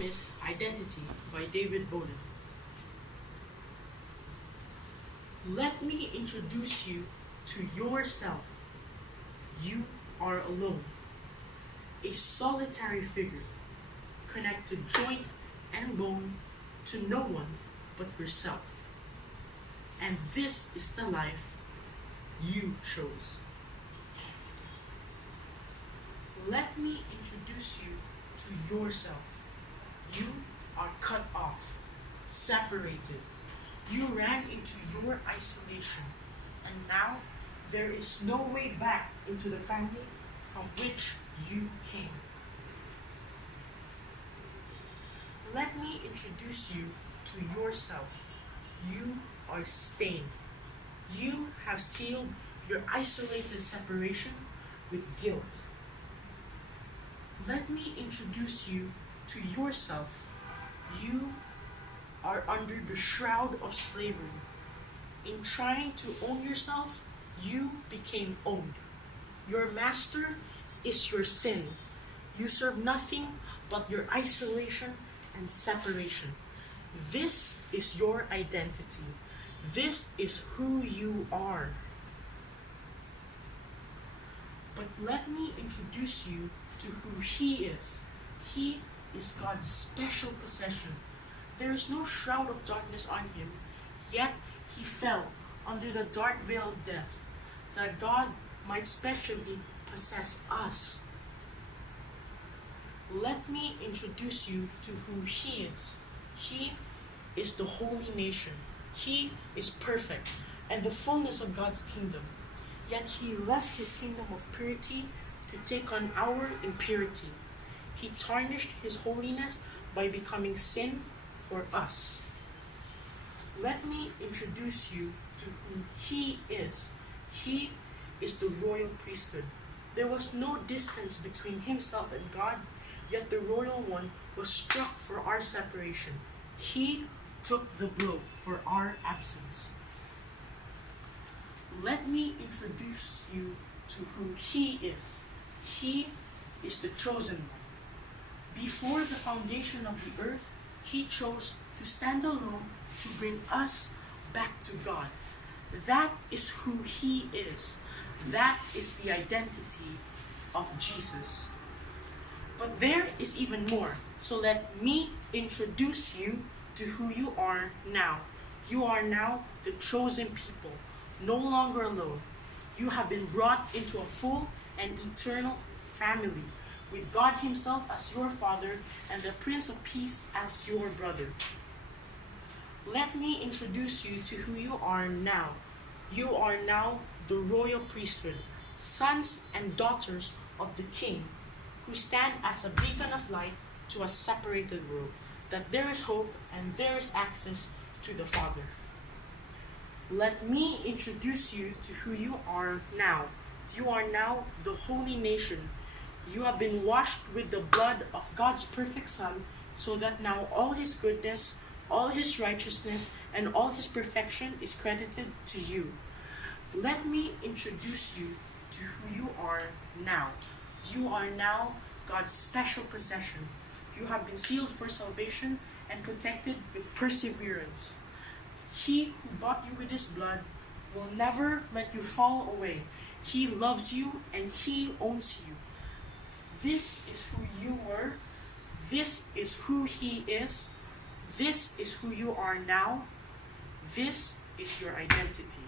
is Identity by David Bowden. Let me introduce you to yourself. You are alone, a solitary figure, connected joint and bone to no one but yourself. And this is the life you chose. Let me introduce you to yourself. You are cut off, separated. You ran into your isolation, and now there is no way back into the family from which you came. Let me introduce you to yourself. You are stained. You have sealed your isolated separation with guilt. Let me introduce you to yourself. You are under the shroud of slavery. In trying to own yourself, you became owned. Your master is your sin. You serve nothing but your isolation and separation. This is your identity. This is who you are. But let me introduce you to who He is. He is God's special possession. There is no shroud of darkness on Him, yet He fell under the dark veil of death, that God might specially possess us. Let me introduce you to who He is. He is the holy nation. He is perfect and the fullness of God's kingdom. Yet He left His kingdom of purity to take on our impurity. He tarnished His holiness by becoming sin for us. Let me introduce you to who He is. He is the royal priesthood. There was no distance between Himself and God, yet the royal one was struck for our separation. He took the blow for our absence. Let me introduce you to who He is. He is the chosen one. Before the foundation of the earth, He chose to stand alone to bring us back to God. That is who He is. That is the identity of Jesus. But there is even more. So let me introduce you to who you are now. You are now the chosen people, no longer alone. You have been brought into a full and eternal family, with God Himself as your Father and the Prince of Peace as your brother. Let me introduce you to who you are now. You are now the royal priesthood, sons and daughters of the King, who stand as a beacon of light to a separated world, that there is hope and there is access to the Father. Let me introduce you to who you are now. You are now the holy nation. You have been washed with the blood of God's perfect Son, so that now all His goodness, all His righteousness, and all His perfection is credited to you. Let me introduce you to who you are now. You are now God's special possession. You have been sealed for salvation and protected with perseverance. He who bought you with His blood will never let you fall away. He loves you and He owns you. This is who you were. This is who He is. This is who you are now. This is your identity.